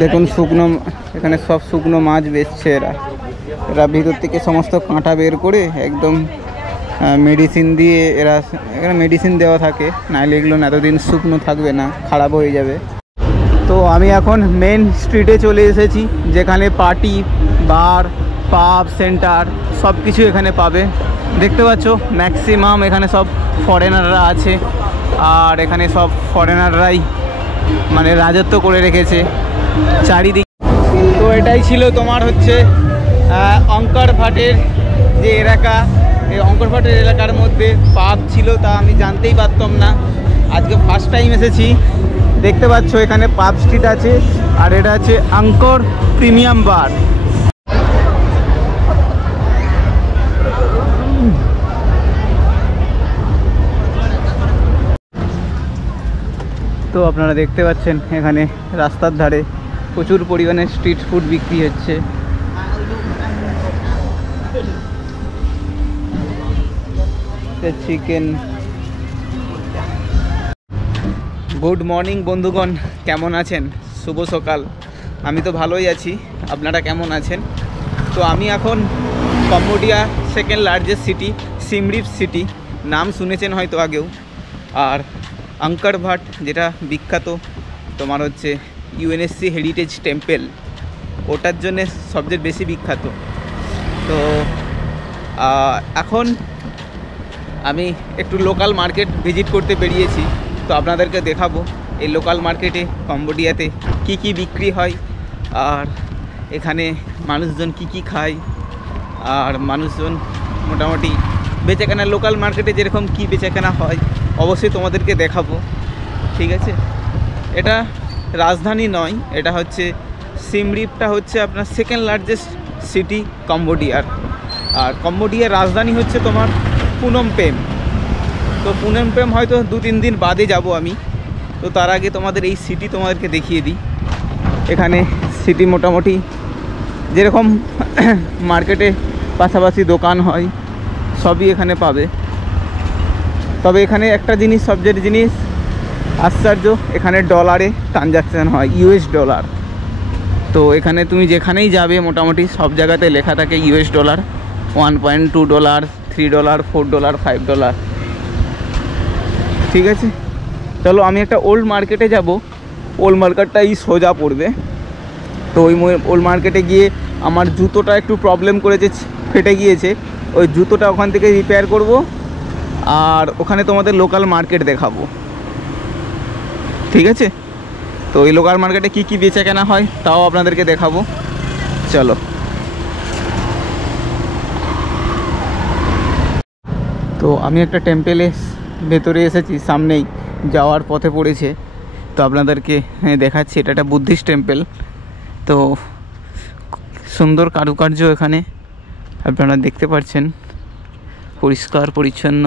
দেখুন শুকনো, এখানে সব শুকনো মাছ বেচছে এরা। এরা ভিতর থেকে সমস্ত কাঁটা বের করে একদম মেডিসিন দিয়ে, এখানে মেডিসিন দেওয়া থাকে, নাহলে এগুলো এতদিন শুকনো থাকবে না, খারাপ হয়ে যাবে। তো আমি এখন মেন স্ট্রিটে চলে এসেছি, যেখানে পার্টি, বার, পাব, সেন্টার সব কিছু এখানে পাবে। দেখতে পাচ্ছ ম্যাক্সিমাম এখানে সব ফরেনাররা আছে, আর এখানে সব ফরেনাররাই মানে রাজত্ব করে রেখেছে চারিদিকে। তো এটাই ছিল তোমার হচ্ছে অঙ্কর ভাটের যে এলাকা। এই অঙ্কর ভাটের এলাকার মধ্যে পাব ছিল, তা আমি জানতেই পারতাম না, আজকে ফার্স্ট টাইম এসেছি। দেখতে পাচ্ছ এখানে পাব স্ট্রিট আছে, আর এটা আছে অঙ্কর প্রিমিয়াম বার। তো আপনারা দেখতে পাচ্ছেন এখানে রাস্তার ধারে প্রচুর পরিমাণে স্ট্রিট ফুড বিক্রি হচ্ছে। চিকেন। গুড মর্নিং বন্ধুগণ, কেমন আছেন? শুভ সকাল। আমি তো ভালোই আছি, আপনারা কেমন আছেন? তো আমি এখন কম্বোডিয়া সেকেন্ড লার্জেস্ট সিটি সিম রিপ সিটি, নাম শুনেছেন হয়তো আগেও। আর অঙ্কর ভাট যেটা বিখ্যাত তোমার হচ্ছে ইউএনএসসি হেরিটেজ টেম্পল, ওটার জন্যে সবচেয়ে বেশি বিখ্যাত। তো এখন আমি একটু লোকাল মার্কেট ভিজিট করতে বেরিয়েছি, তো আপনাদেরকে দেখাবো এই লোকাল মার্কেটে কম্বোডিয়াতে কি কি বিক্রি হয়, আর এখানে মানুষজন কি কি খায়, আর মানুষজন মোটামুটি বেচাকেনা লোকাল মার্কেটে যেরকম কি বেচাকেনা হয় অবশ্যই তোমাদেরকে দেখাবো। ঠিক আছে, এটা রাজধানী নয়, এটা হচ্ছে সিম রিপটা হচ্ছে আপনার সেকেন্ড লার্জেস্ট সিটি কম্বোডিয়ার। আর কম্বোডিয়ার রাজধানী হচ্ছে তোমার পুনম পেম। তো পুনম পেম হয়তো 2-3 দিন বাদে যাব আমি। তো তার আগে তোমাদের এই সিটি তোমাদেরকে দেখিয়ে দিই। এখানে সিটি মোটামুটি যেরকম মার্কেটে পাশাপাশি দোকান হয় সবই এখানে পাবে। তবে এখানে একটা জিনিস, সবচেয়ে জিনিস আশ্চর্য, এখানে ডলারে ট্রানজাকশান হয়, ইউএস ডলার। তো এখানে তুমি যেখানেই যাবে মোটামুটি সব জায়গাতে লেখা থাকে ইউএস ডলার, $1.2, $3, $4, $5। ঠিক আছে, চলো আমি একটা ওল্ড মার্কেটে যাব। ওল্ড মার্কেটটা এই সোজা পড়বে। তো ওই ওল্ড মার্কেটে গিয়ে আমার জুতোটা একটু প্রবলেম করেছে, ফেটে গিয়েছে, ওই জুতোটা ওখান থেকে রিপেয়ার করব, আর ওখানে তোমাদের লোকাল মার্কেট দেখাবো। ঠিক আছে, তো এই লোকাল মার্কেটে কি কি বেচা কেনা হয় তাও আপনাদেরকে দেখাবো। চলো। তো আমি একটা টেম্পেলে ভেতরে এসেছি, সামনেই যাওয়ার পথে পড়েছে, তো আপনাদেরকে দেখাচ্ছি। এটা একটা বুদ্ধিস্ট টেম্পল। তো সুন্দর কারুকার্য এখানে আপনারা দেখতে পাচ্ছেন, পরিষ্কার পরিচ্ছন্ন।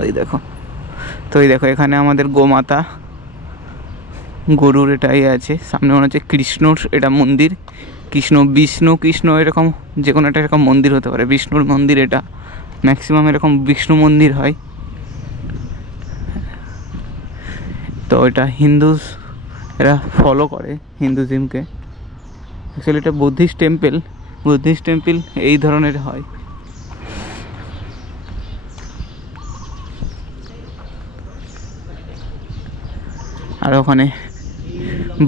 ওই দেখো, তো এই দেখো এখানে আমাদের গোমাতা, গরুর এটাই আছে। সামনে মনে হচ্ছে কৃষ্ণর এটা মন্দির, কৃষ্ণ এরকম যে কোনো একটা এরকম মন্দির হতে পারে, বিষ্ণুর মন্দির এটা। ম্যাক্সিমাম এরকম বিষ্ণু মন্দির হয়। তো এটা হিন্দুস এরা ফলো করে, হিন্দুজিমকে। অ্যাকচুয়ালি এটা বুদ্ধিস্ট টেম্পল এই ধরনের হয়। আর ওখানে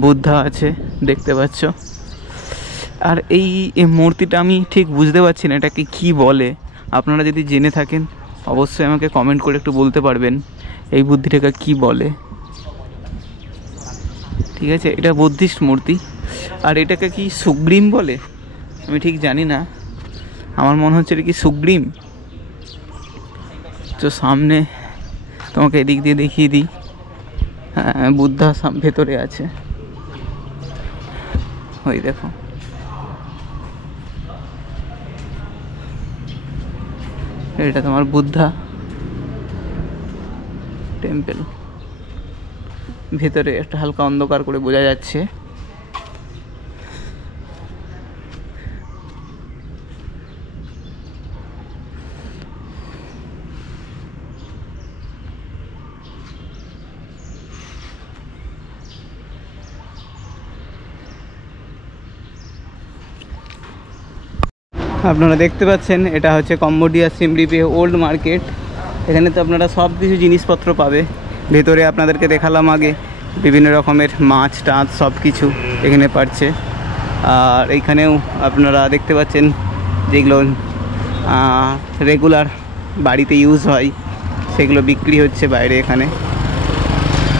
বুদ্ধা আছে দেখতে পাচ্ছ। আর এই মূর্তিটা আমি ঠিক বুঝতে পারছি না এটাকে কি বলে। আপনারা যদি জেনে থাকেন অবশ্যই আমাকে কমেন্ট করে একটু বলতে পারবেন এই বুদ্ধিটাকে কি বলে। ঠিক আছে, এটা বুদ্ধিস্ট মূর্তি। আর এটাকে কি সুগ্রীম বলে আমি ঠিক জানি না, আমার মনে হচ্ছে এটা কি সুগ্রীম। তো সামনে তোমাকে এদিক দিয়ে দেখিয়ে দিই, হ্যাঁ বুদ্ধা ভেতরে আছে, ওই দেখো। এটা তোমার বুদ্ধা টেম্পল। ভেতরে একটা হালকা অন্ধকার করে বোঝা যাচ্ছে। আপনারা দেখতে পাচ্ছেন এটা হচ্ছে কম্বোডিয়া সিম রিপে ওল্ড মার্কেট। এখানে তো আপনারা সব কিছু জিনিসপত্র পাবে। ভেতরে আপনাদেরকে দেখালাম আগে বিভিন্ন রকমের মাছ টাছ সব কিছু এখানে পাচ্ছে। আর এইখানেও আপনারা দেখতে পাচ্ছেন যেগুলো রেগুলার বাড়িতে ইউজ হয় সেগুলো বিক্রি হচ্ছে বাইরে এখানে।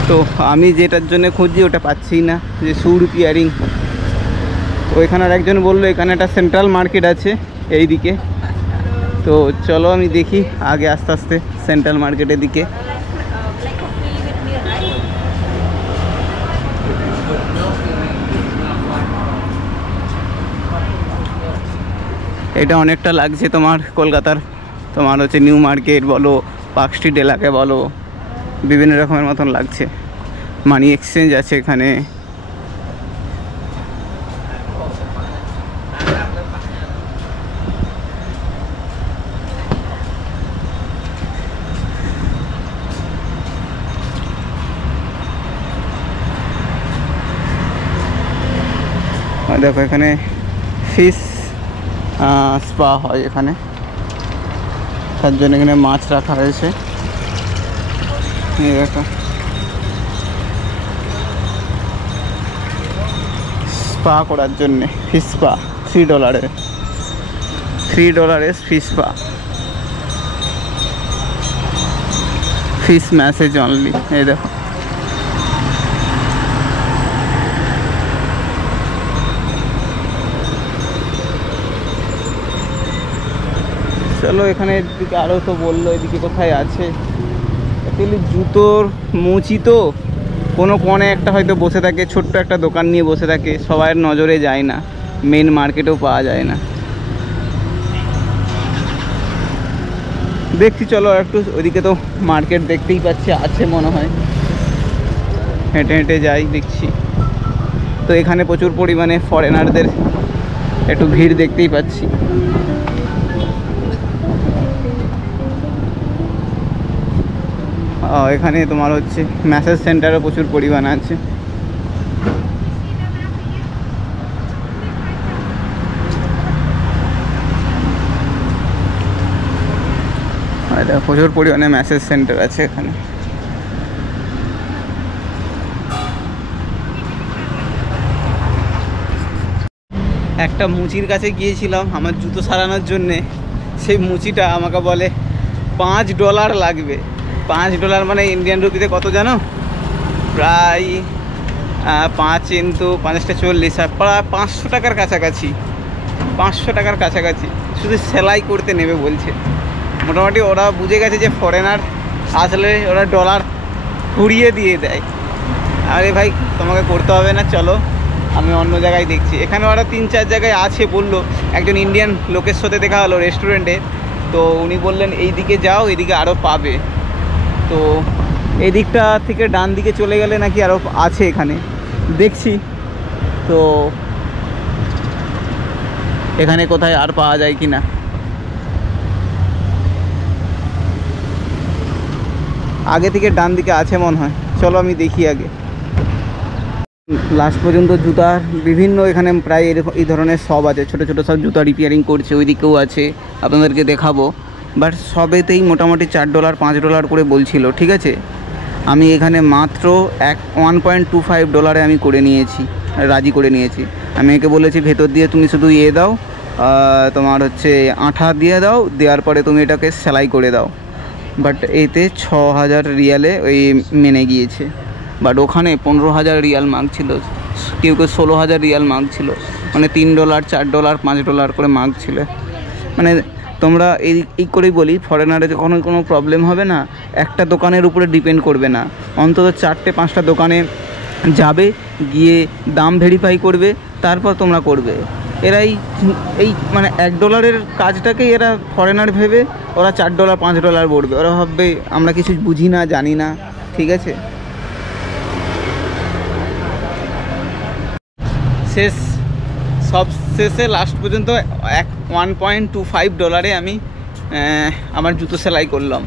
তো আমি যেটার জন্য খুঁজছি ওটা পাচ্ছি না, যে শু রিপেয়ারিং। তো এখানে আর একজন বললো এখানে একটা সেন্ট্রাল মার্কেট আছে এই দিকে। তো চলো আমি দেখি আগে আস্তে আস্তে সেন্ট্রাল মার্কেটের দিকে। এটা অনেকটা লাগছে তোমার কলকাতার, তোমার হচ্ছে নিউ মার্কেট বলো, পার্ক স্ট্রিট এলাকায় বলো, বিভিন্ন রকমের মতন লাগছে। মানি এক্সচেঞ্জ আছে এখানে। দেখো এখানে ফিশ স্পা হয় এখানে, তার জন্য এখানে মাছ রাখা হয়েছে। এই দেখো স্পা করার জন্যে fish spa $3, $3 fish spa, fish message only. এই দেখো চলো এখানে এদিকে আরও তো বললো এদিকে কোথায় আছে। অ্যাকচুয়ালি জুতোর মুচি তো কোনো কোণে একটা হয়তো বসে থাকে, ছোট্ট একটা দোকান নিয়ে বসে থাকে, সবার নজরে যায় না, মেন মার্কেটেও পাওয়া যায় না। দেখছি চলো একটু ওইদিকে, তো মার্কেট দেখতেই পাচ্ছি আছে মনে হয়, হেঁটে হেঁটে যাই দেখছি। তো এখানে প্রচুর পরিমাণে ফরেনারদের একটু ভিড় দেখতেই পাচ্ছি। এখানে তোমার হচ্ছে ম্যাসাজ সেন্টারও প্রচুর পরিমাণে আছে। প্রচুর পরিমাণে ম্যাসাজ সেন্টার আছে এখানে। একটা মুচির কাছে গিয়েছিলাম আমার জুতো সারানোর জন্যে। সেই মুচিটা আমাকে বলে $5 লাগবে। $5 মানে ইন্ডিয়ান রুপিতে কত জানো? প্রায় 5 × 5 = 40, আর প্রায় 500 টাকার কাছাকাছি। 500 টাকার কাছাকাছি শুধু সেলাই করতে নেবে বলছে। মোটামুটি ওরা বুঝে গেছে যে ফরেনার আসলে ওরা ডলার ঘুরিয়ে দিয়ে দেয়। আরে ভাই তোমাকে করতে হবে না, চলো আমি অন্য জায়গায় দেখছি। এখানে ওরা 3-4 জায়গায় আছে বললো। একজন ইন্ডিয়ান লোকের সাথে দেখা হলো রেস্টুরেন্টে, তো উনি বললেন এই দিকে যাও, এদিকে আরও পাবে। তো এই দিকটা থেকে ডান দিকে চলে গেলে নাকি আরও আছে এখানে, দেখছি তো এখানে কোথায় আর পাওয়া যায় কি না। আগে থেকে ডান দিকে আছে মনে হয়, চলো আমি দেখি আগে। লাস্ট পর্যন্ত জুতার বিভিন্ন এখানে প্রায় এরকম এই ধরনের সব আছে, ছোটো ছোটো সব জুতা রিপেয়ারিং করছে। ওই দিকেও আছে, আপনাদেরকে দেখাবো। বাট সবেতেই মোটামুটি $4 $5 করে বলছিল। ঠিক আছে, আমি এখানে মাত্র $1.25 আমি করে নিয়েছি, রাজি করে নিয়েছি। আমি একে বলেছি ভেতর দিয়ে তুমি শুধু দাও, তোমার হচ্ছে আঠা দিয়ে দাও, দেওয়ার পরে তুমি এটাকে সেলাই করে দাও। বাট এতে 6000 রিয়ালে ওই মেনে গিয়েছে। বাট ওখানে 15000 রিয়াল মাগছিল, কেউ কেউ 16000 রিয়াল মাগছিল। মানে $3 $4 $5 করে মাগছিল। মানে তোমরা এই করেই বলি, ফরেনারে যখন কোনো প্রবলেম হবে না, একটা দোকানের উপরে ডিপেন্ড করবে না, অন্তত 4-5টা দোকানে যাবে, গিয়ে দাম ভেরিফাই করবে, তারপর তোমরা করবে। এরাই এই মানে $1 কাজটাকেই এরা ফরেনার ভেবে ওরা $4 $5 বলবে। ওরা ভাববে আমরা কিছু বুঝি না, জানি না। ঠিক আছে, সব শেষে লাস্ট পর্যন্ত $1.25 আমি আমার জুতো সেলাই করলাম।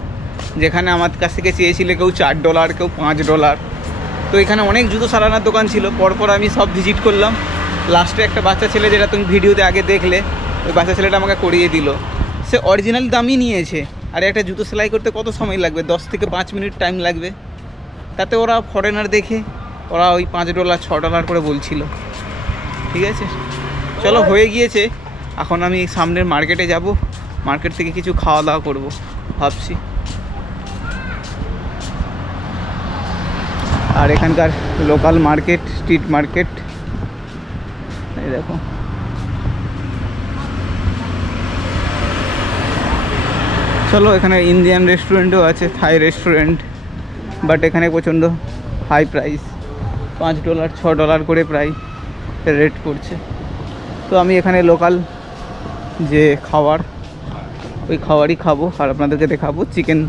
যেখানে আমার কাছ থেকে চেয়েছিল কেউ $4, কেউ $5। তো এখানে অনেক জুতো সারানোর দোকান ছিল, পরপর আমি সব ভিজিট করলাম। লাস্টে একটা বাচ্চা ছেলে, যেটা তুমি ভিডিওতে আগে দেখলে, ওই বাচ্চা ছেলেটা আমাকে করিয়ে দিল। সে অরিজিনাল দামই নিয়েছে। আর একটা জুতো সেলাই করতে কত সময় লাগবে? 10 থেকে 5 মিনিট টাইম লাগবে। তাতে ওরা ফরেনার দেখে ওরা ওই $5 $6 করে বলছিল। ঠিক আছে, চলো হয়ে গিয়েছে। এখন আমি সামনের মার্কেটে যাব, মার্কেট থেকে কিছু খাওয়া দাওয়া করবো ভাবছি। আর এখানকার লোকাল মার্কেট, স্ট্রিট মার্কেট, এই দেখো। চলো, এখানে ইন্ডিয়ান রেস্টুরেন্টও আছে, থাই রেস্টুরেন্ট, বাট এখানে প্রচণ্ড হাই প্রাইস, $5 $6 করে প্রায় রেট করছে। তো আমি এখানে লোকাল যে খাবার, ওই খাবারই খাবো আর আপনাদেরকে দেখাবো। চিকেন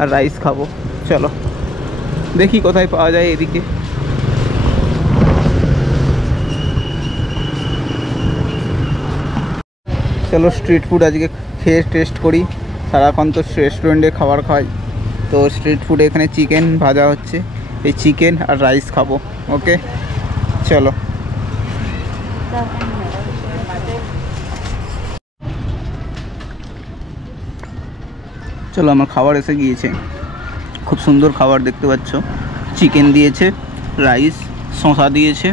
আর রাইস খাবো। চলো দেখি কোথায় পাওয়া যায় এদিকে। চলো স্ট্রিট ফুড আজকে খেয়ে টেস্ট করি। সারাক্ষণ তো রেস্টুরেন্টে খাবার খাই, তো স্ট্রিট ফুডে এখানে চিকেন ভাজা হচ্ছে, এই চিকেন আর রাইস খাবো। ওকে চলো। চলো, আমার খাবার এসে গিয়েছে। খুব সুন্দর খাবার দেখতে পাচ্ছ। চিকেন দিয়েছে, রাইস, শসা দিয়েছে,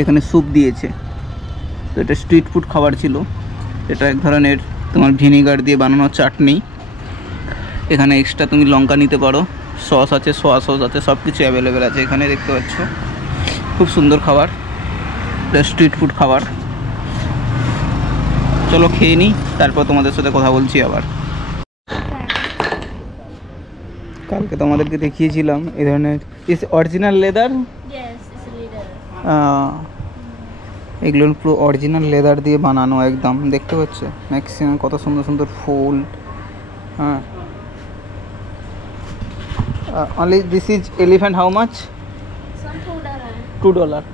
এখানে স্যুপ দিয়েছে। তো এটা স্ট্রিট ফুড খাবার ছিল। এটা এক ধরনের তোমার ভিনেগার দিয়ে বানানো চাটনি। এখানে এক্সট্রা তুমি লঙ্কা নিতে পারো, সস আছে, সোয়া সস আছে, সব কিছু অ্যাভেলেবেল আছে এখানে দেখতে পাচ্ছ। খুব সুন্দর খাবার, এটা স্ট্রিট ফুড খাবার। চলো খেয়ে নিই, তারপর তোমাদের সাথে কথা বলছি আবার। কালকে তোমাদেরকে দেখিয়েছিলাম এই ধরনের অরিজিনাল লেদার। এগুলো পুরো অরিজিনাল লেদার দিয়ে বানানো একদম, দেখতে পাচ্ছ ম্যাক্সিমাম কত সুন্দর সুন্দর ফুল। হ্যাঁ, only this is elephant how much? $2.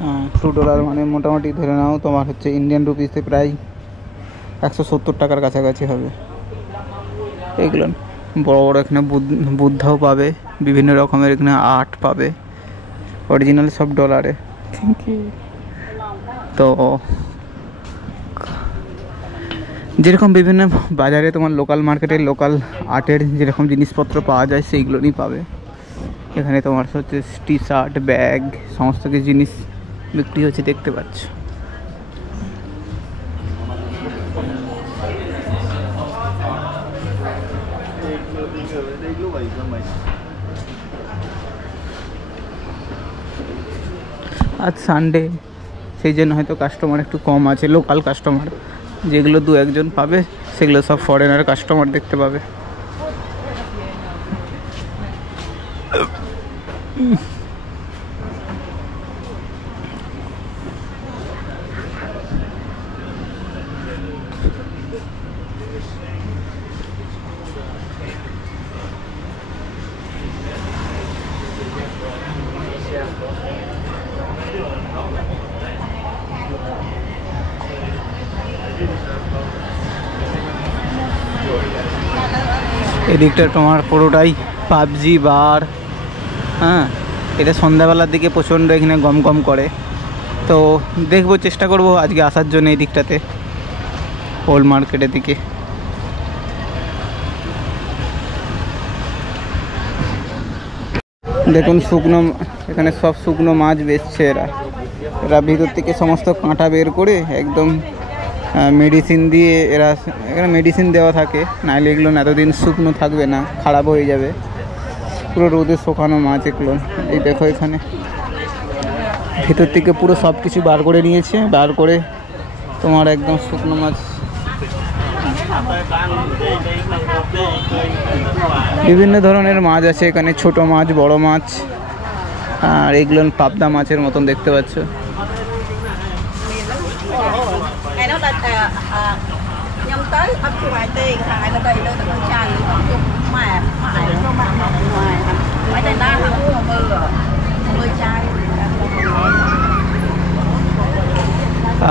হ্যাঁ, $2 মানে মোটামুটি ধরে নাও তোমার হচ্ছে ইন্ডিয়ান রুপিসে প্রায় 170 টাকার কাছাকাছি হবে। এগুলো বড় বড় এখানে বুদ্ধাও পাবে, বিভিন্ন রকমের এখানে আর্ট পাবে, অরিজিনাল সব ডলারে। তো যেরকম বিভিন্ন বাজারে তোমার লোকাল মার্কেটে লোকাল আর্টের যেরকম জিনিসপত্র পাওয়া যায় সেইগুলো নিয়ে পাবে। এখানে তোমার হচ্ছে টি শার্ট, ব্যাগ, সমস্ত কিছু জিনিস বিক্রি হচ্ছে দেখতে পাচ্ছ। আজ সানডে, সেই জন্য হয়তো কাস্টমার একটু কম আছে, লোকাল কাস্টমার। যেগুলো 2-1 পাবে সেগুলো সব ফরেনার কাস্টমার দেখতে পাবে। এদিকটা তোমার পুরোটাই পাবজি বার। হ্যাঁ, এটা সন্ধ্যাবেলার দিকে প্রচণ্ড এখানে গম গম করে। তো দেখবো, চেষ্টা করব আজকে আসার জন্য এই দিকটাতে, ওল্ড মার্কেটের দিকে। দেখুন শুকনো, এখানে সব শুকনো মাছ বেচছে এরা। এরা ভিতর থেকে সমস্ত কাঁটা বের করে একদম মেডিসিন দিয়ে, এখানে মেডিসিন দেওয়া থাকে, নাহলে এগুলো এতদিন শুকনো থাকবে না, খারাপ হয়ে যাবে। পুরো রোদে শুকানো মাছ এগুলো। এই দেখো এখানে ভিতর থেকে পুরো সব কিছু বার করে নিয়েছে, বার করে তোমার একদম শুকনো মাছ। বিভিন্ন ধরনের মাছ আছে এখানে, ছোট মাছ, বড় মাছ, আর এগুলো পাবদা মাছের মতন দেখতে পাচ্ছ।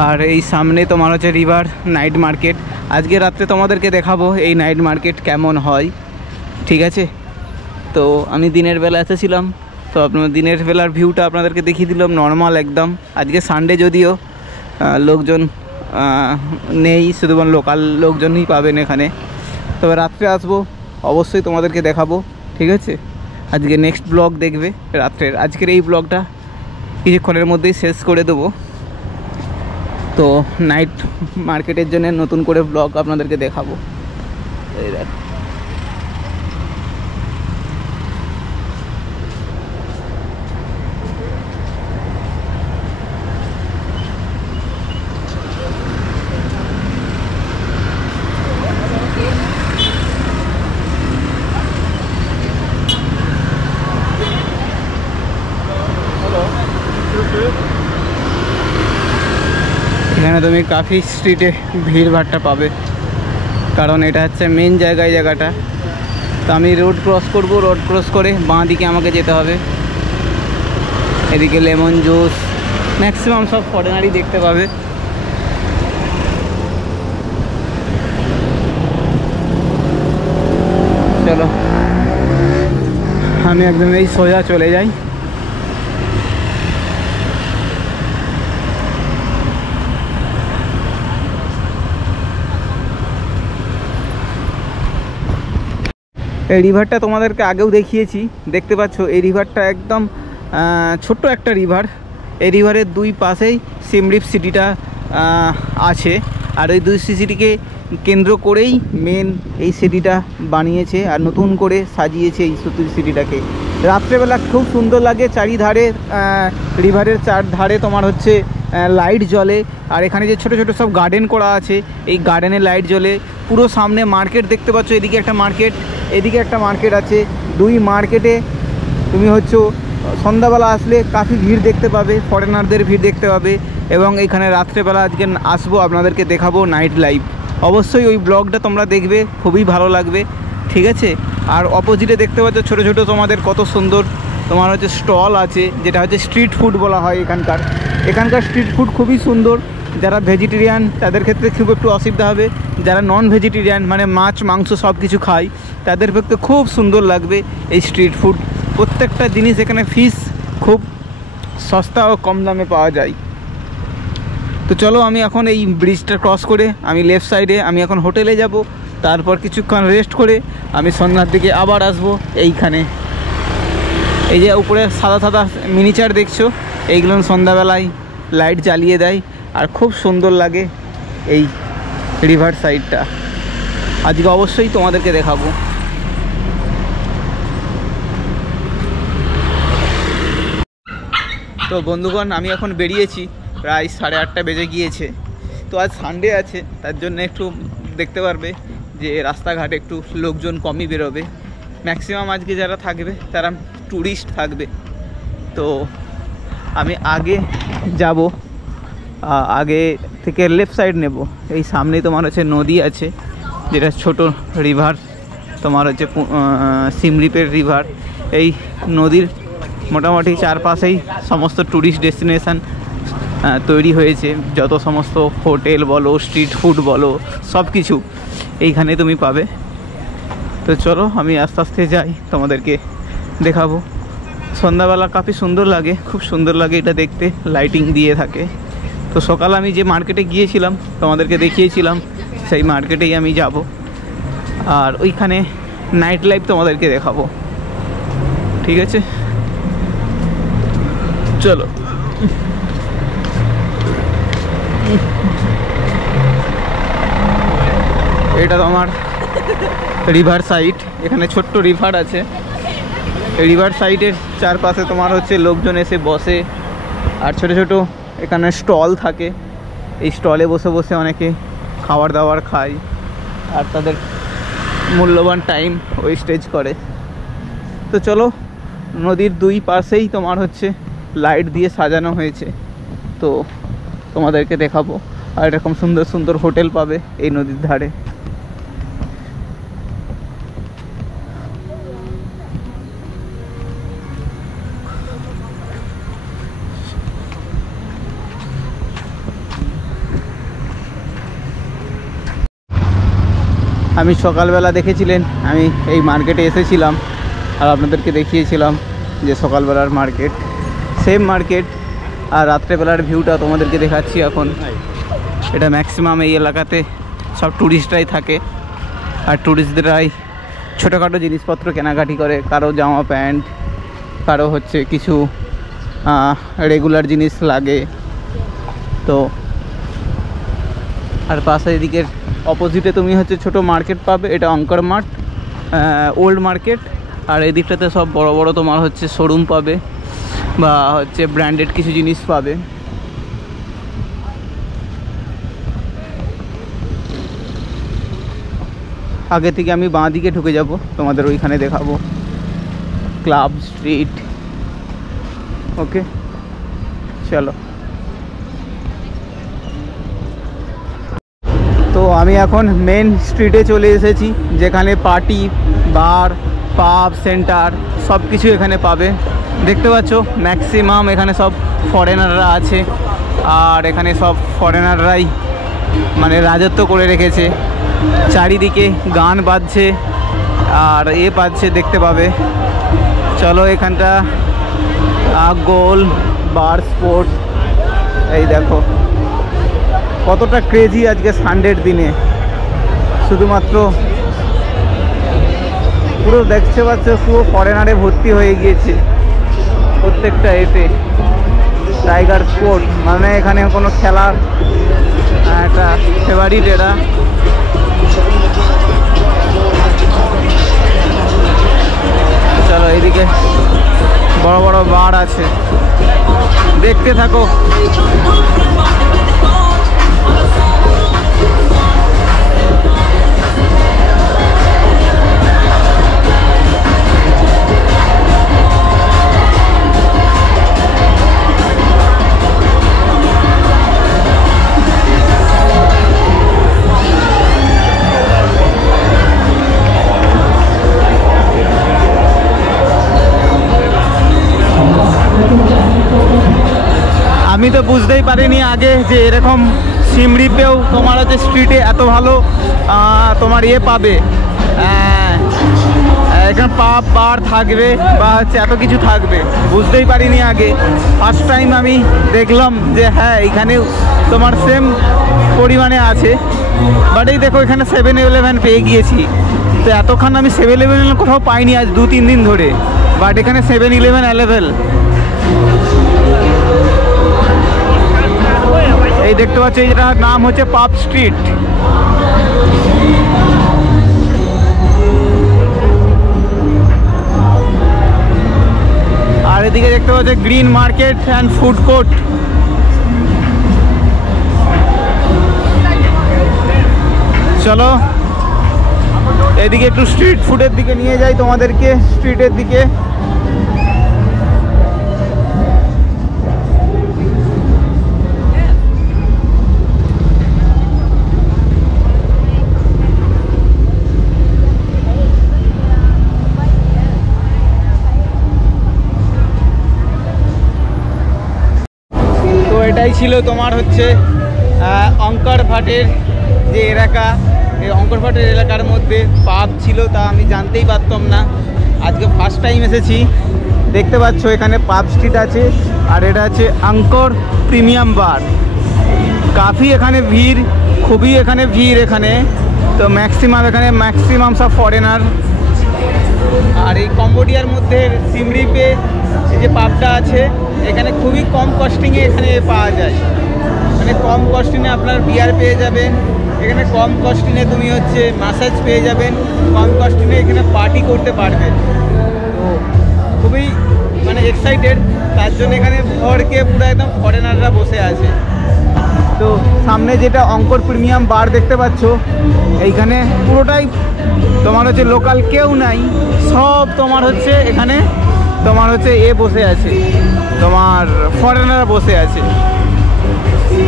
আর এই সামনে তোমার হচ্ছে রিভার নাইট মার্কেট। আজকে রাত্রে তোমাদেরকে দেখাবো এই নাইট মার্কেট কেমন হয়, ঠিক আছে? তো আমি দিনের বেলা এসেছিলাম, তো আপনার দিনের বেলার ভিউটা আপনাদেরকে দেখিয়ে দিলাম, নর্মাল একদম। আজকে সানডে যদিও লোকজন নেই, শুধুমাত্র লোকাল লোকজনই পাবেন এখানে। তবে রাত্রে আসবো, অবশ্যই তোমাদেরকে দেখাবো, ঠিক আছে? আজকে নেক্সট ব্লগ দেখবে রাত্রের। আজকের এই ব্লগটা কিছুক্ষণের মধ্যেই শেষ করে দেবো। তো নাইট মার্কেটের জন্য নতুন করে ব্লগ আপনাদেরকে দেখাবো। এই দেখ, এখানে তুমি কাফি স্ট্রিটে ভিড়ভাড়টা পাবে, কারণ এটা হচ্ছে মেন জায়গাটা। তো আমি রোড ক্রস করব, রোড ক্রস করে বাঁ দিকে আমাকে যেতে হবে। এদিকে লেমন জুস, ম্যাক্সিমাম সব ফরেনারই দেখতে পাবে। চলো আমি একদম এই সোজা চলে যাই। এই রিভারটা তোমাদেরকে আগেও দেখিয়েছি, দেখতে পাচ্ছ এই রিভারটা একদম ছোট্ট একটা রিভার। এই রিভারের দুই পাশেই সিমরিপ সিটিটা আছে, আর ওই দুই সিটিকে কেন্দ্র করেই মেন এই সিটিটা বানিয়েছে আর নতুন করে সাজিয়েছে এই সিটিটাকে। রাত্রেবেলা খুব সুন্দর লাগে, চারিধারে রিভারের চারধারে তোমার হচ্ছে লাইট জ্বলে। আর এখানে যে ছোট ছোট সব গার্ডেন করা আছে, এই গার্ডেনে লাইট জ্বলে। পুরো সামনে মার্কেট দেখতে পাচ্ছ, এদিকে একটা মার্কেট, এদিকে একটা মার্কেট আছে। দুই মার্কেটে তুমি হচ্ছে সন্ধ্যাবেলা আসলে কাফি ভিড় দেখতে পাবে, ফরেনারদের ভিড় দেখতে পাবে। এবং এখানে রাত্রেবেলা আজকে আসবো, আপনাদেরকে দেখাবো নাইট লাইফ। অবশ্যই ওই ব্লগটা তোমরা দেখবে, খুবই ভালো লাগবে, ঠিক আছে? আর অপোজিটে দেখতে পাচ্ছ ছোটো ছোটো তোমাদের কত সুন্দর তোমার হচ্ছে স্টল আছে, যেটা হচ্ছে স্ট্রিট ফুড বলা হয় এখানকার স্ট্রিট ফুড খুবই সুন্দর। যারা ভেজিটেরিয়ান তাদের ক্ষেত্রে খুব একটু অসুবিধা হবে, যারা নন ভেজিটেরিয়ান মানে মাছ মাংস সব কিছু খায় তাদের ক্ষেত্রে খুব সুন্দর লাগবে এই স্ট্রিট ফুড। প্রত্যেকটা জিনিস এখানে ফিশ খুব সস্তা ও কম দামে পাওয়া যায়। তো চলো আমি এখন এই ব্রিজটা ক্রস করে আমি লেফট সাইডে আমি এখন হোটেলে যাব। তারপর কিছুক্ষণ রেস্ট করে আমি সন্ধ্যার দিকে আবার আসবো এইখানে। এই যে উপরে সাদা সাদা মিনিচার দেখছো, এইগুলো সন্ধ্যাবেলায় লাইট জ্বালিয়ে দেয় আর খুব সুন্দর লাগে এই রিভার সাইডটা। আজকে অবশ্যই তোমাদেরকে দেখাবো। তো বন্ধুগণ, আমি এখন বেরিয়েছি, প্রায় 8:30 বেজে গিয়েছে। তো আজ সানডে আছে, তার জন্য একটু দেখতে পারবে যে রাস্তাঘাটে একটু লোকজন কমই বেরোবে। ম্যাক্সিমাম আজকে যারা থাকবে তারা ট্যুরিস্ট থাকবে। তো আমি আগে যাব, আগে থেকে লেফট সাইড নেব। এই সামনেই তোমার হচ্ছে নদী আছে, যেটা ছোট রিভার, তোমার হচ্ছে সিমরিপের রিভার। এই নদীর মোটামুটি চারপাশেই সমস্ত ট্যুরিস্ট ডেস্টিনেশান তৈরি হয়েছে। যত সমস্ত হোটেল বলো, স্ট্রিট ফুড বলো, সব কিছু এইখানে তুমি পাবে। তো চলো আমি আস্তে আস্তে যাই, তোমাদেরকে দেখাবো। সন্ধ্যাবেলা কাফি সুন্দর লাগে, খুব সুন্দর লাগে এটা দেখতে, লাইটিং দিয়ে থাকে। তো সকালে আমি যে মার্কেটে গিয়েছিলাম তোমাদেরকে দেখিয়েছিলাম, সেই মার্কেটেই আমি যাব, আর ওইখানে নাইট লাইফ তোমাদেরকে দেখাবো, ঠিক আছে? চলো। এটা তোমার রিভার সাইড, এখানে ছোট্ট রিভার আছে। রিভার সাইডের চারপাশে তোমার হচ্ছে লোকজন এসে বসে, আর ছোট ছোট এখানে স্টল থাকে। এই স্টলে বসে বসে অনেকে খাবার দাবার খায় আর তাদের মূল্যবান টাইম ওয়েস্টেজ করে। তো চলো, নদীর দুই পাশেই তোমার হচ্ছে লাইট দিয়ে সাজানো হয়েছে, তো তোমাদেরকে দেখাবো। আর এরকম সুন্দর সুন্দর হোটেল পাবে এই নদীর ধারে। আমি সকালবেলা দেখেছিলেন আমি এই মার্কেটে এসেছিলাম, আর আপনাদেরকে দেখিয়েছিলাম যে সকালবেলার মার্কেট, সেম মার্কেট। আর রাত্রেবেলার ভিউটা তোমাদেরকে দেখাচ্ছি এখন। এটা ম্যাক্সিমাম এই এলাকাতে সব ট্যুরিস্টরাই থাকে, আর ট্যুরিস্টদেরাই ছোটোখাটো জিনিসপত্র কেনাকাটি করে, কারো জামা প্যান্ট, কারো হচ্ছে কিছু রেগুলার জিনিস লাগে। তো আর পাশে এদিকের অপোজিটে তুমি হচ্ছে ছোট মার্কেট পাবে, এটা অঙ্কর মার্ট, ওল্ড মার্কেট। আর এই দিকটাতে সব বড় বড় তোমার হচ্ছে শোরুম পাবে বা হচ্ছে ব্র্যান্ডেড কিছু জিনিস পাবে। আগে থেকে আমি বাঁ দিকে ঢুকে যাব, তোমাদের ওইখানে দেখাবো ক্লাব স্ট্রিট। ওকে চলো। তো আমি এখন মেন স্ট্রিটে চলে এসেছি, যেখানে পার্টি, বার, পাব, সেন্টার সব কিছু এখানে পাবে। দেখতে পাচ্ছ ম্যাক্সিমাম এখানে সব ফরেনাররা আছে, আর এখানে সব ফরেনাররাই মানে রাজত্ব করে রেখেছে। চারিদিকে গান বাজছে আর বাজছে, দেখতে পাবে। চলো এখানটা গোল বার স্পোর্ট, এই দেখো কতটা ক্রেজি আজকে সানডের দিনে। শুধুমাত্র পুরো দেখতে পাচ্ছ পুরো ফরেনারে ভর্তি হয়ে গিয়েছে প্রত্যেকটা এতে। টাইগার স্পোর্ট মানে এখানে কোনো খেলার একটা ফেভারিট এরা। চলো এদিকে বড় বড় বার আছে, দেখতে থাকো। আমি তো বুঝতেই পারিনি আগে যে এরকম সিমড়িপেও তোমার হচ্ছে স্ট্রিটে এত ভালো তোমার পাবে, এখানে পাব বার থাকবে বা হচ্ছে এত কিছু থাকবে, বুঝতেই পারিনি আগে। ফার্স্ট টাইম আমি দেখলাম যে হ্যাঁ এখানেও তোমার সেম পরিমাণে আছে। বাট এই দেখো এখানে 7-Eleven পেয়ে গিয়েছি। তো এতক্ষণ আমি 7-Eleven কোথাও পাইনি আজ 2-3 দিন ধরে, বাট এখানে 7-Eleven অ্যাভেলেবেল। এই দেখতে পাচ্ছি যেটার নাম হচ্ছে পাব স্ট্রিট। আর এদিকে দেখতে পাচ্ছি green market and food court. চলো এদিকে একটু স্ট্রিট ফুডের দিকে নিয়ে যাই তোমাদেরকে, স্ট্রিটের দিকে। এটাই ছিল তোমার হচ্ছে অঙ্কর ভাটের যে এলাকা। এই অঙ্কর ভাটের এলাকার মধ্যে পাব ছিল, তা আমি জানতেই পারতাম না, আজকে ফার্স্ট টাইম এসেছি। দেখতে পাচ্ছ এখানে পাব স্ট্রিট আছে, আর এটা আছে অঙ্কর প্রিমিয়াম বার। কাফি এখানে ভিড়, খুবই এখানে ভিড় এখানে। তো ম্যাক্সিমাম সব ফরেনার। আর এই কম্বোডিয়ার মধ্যে সিমড়িপে যে পাবটা আছে, এখানে খুবই কম কস্টিংয়ে এখানে পাওয়া যায়। মানে কম কস্টিংয়ে আপনার বিয়ার পেয়ে যাবেন, এখানে কম কস্টিংয়ে তুমি হচ্ছে ম্যাসাজ পেয়ে যাবেন, কম কস্টিংয়ে এখানে পার্টি করতে পারবেন। তো খুবই মানে এক্সাইটেড, তার জন্য এখানে ভরকে পুরো একদম ফরেনাররা বসে আছে। তো সামনে যেটা অঙ্কর প্রিমিয়াম বার দেখতে পাচ্ছ, এইখানে পুরোটাই তোমার হচ্ছে লোকাল কেউ নাই, সব তোমার হচ্ছে এখানে তোমার হচ্ছে বসে আছে, তোমার ফরেনাররা বসে আছে।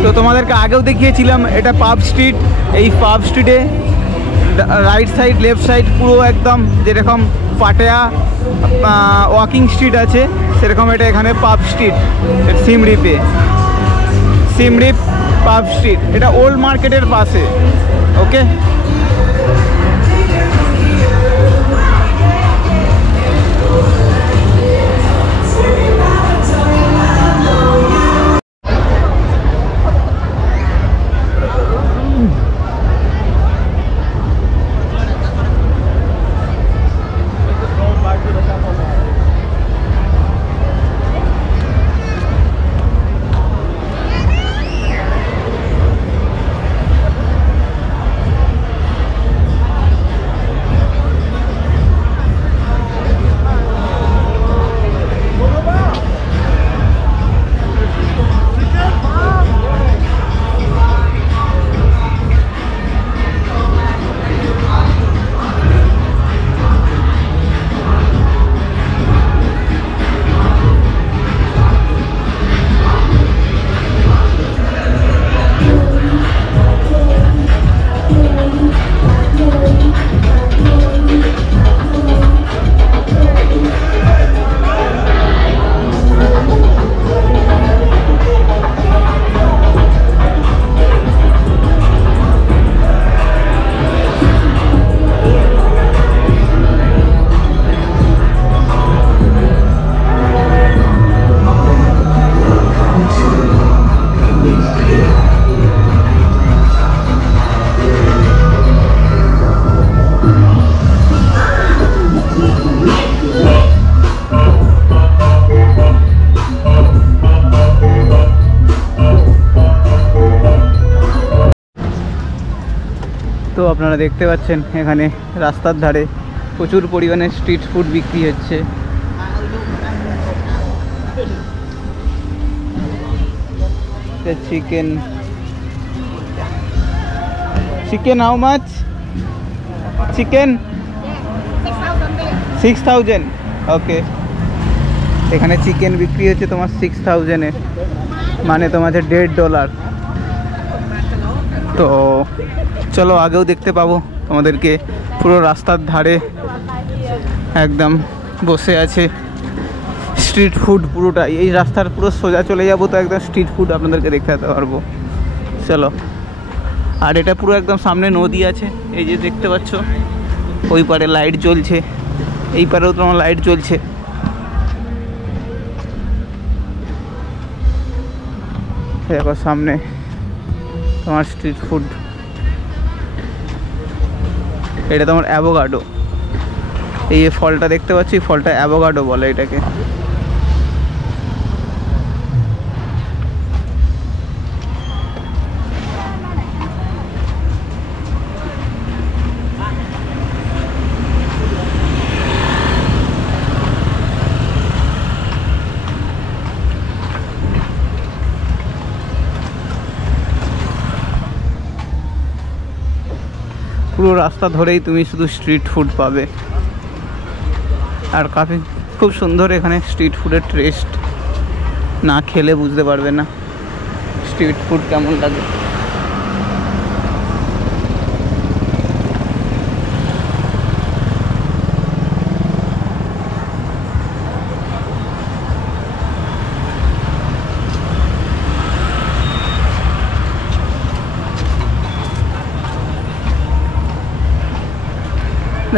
তো তোমাদেরকে আগেও দেখিয়েছিলাম এটা পাব স্ট্রিট। এই পাব স্ট্রিটে রাইট সাইড লেফট সাইড পুরো একদম যেরকম পাটায়া ওয়াকিং স্ট্রিট আছে, সেরকম এটা এখানে পাব স্ট্রিট সিমড়িপ পাব স্ট্রিট। এটা ওল্ড মার্কেটের পাশে। ওকে তো আপনারা দেখতে পাচ্ছেন এখানে রাস্তার ধারে প্রচুর পরিমাণে স্ট্রিট ফুড বিক্রি হচ্ছে। Chicken chicken how much? Chicken 6000। ওকে, এখানে চিকেন বিক্রি হচ্ছে তোমার 6000-এ, মানে তোমাদের $1.5। তো চলো আগেও দেখতে পাবো তোমাদেরকে পুরো রাস্তার ধারে একদম বসে আছে স্ট্রিট ফুড পুরোটাই। এই রাস্তার পুরো সোজা চলে যাবো তো একদম স্ট্রিট ফুড আপনাদেরকে দেখাতে পারবো। চলো। আর এটা পুরো একদম সামনে নদী আছে, এই যে দেখতে পাচ্ছ, ওই পারে লাইট জ্বলছে, এই পারেও তোমার লাইট জ্বলছে। দেখো সামনে তোমার স্ট্রিট ফুড, এটা তোমার অ্যাভোকাডো। এই যে ফলটা দেখতে পাচ্ছি, ফলটা অ্যাভোকাডো বলে এটাকে। পুরো রাস্তা ধরেই তুমি শুধু স্ট্রিট ফুড পাবে, আর কাফি খুব সুন্দর এখানে স্ট্রিট ফুডের টেস্ট, না খেলে বুঝতে পারবে না স্ট্রিট ফুড কেমন লাগে।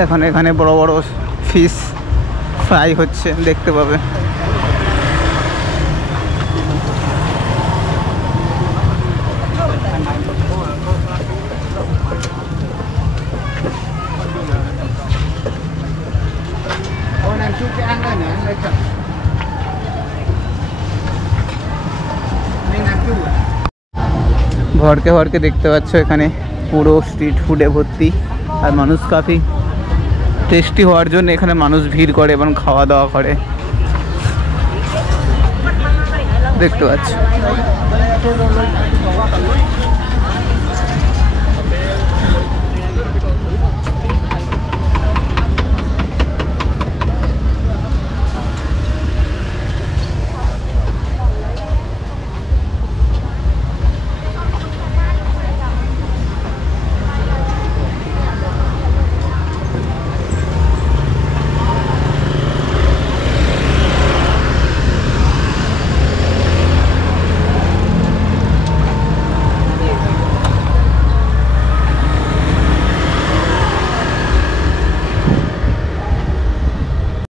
এখন এখানে বড় বড় ফিশ ফ্রাই হচ্ছে, দেখতে পাবে। ভরকে ভরকে দেখতে পাচ্ছ এখানে পুরো স্ট্রিট ফুডে ভর্তি, আর মানুষ কাফি টেস্টি হওয়ার জন্য এখানে মানুষ ভিড় করে এবং খাওয়া দাওয়া করে, দেখতে পাচ্ছ।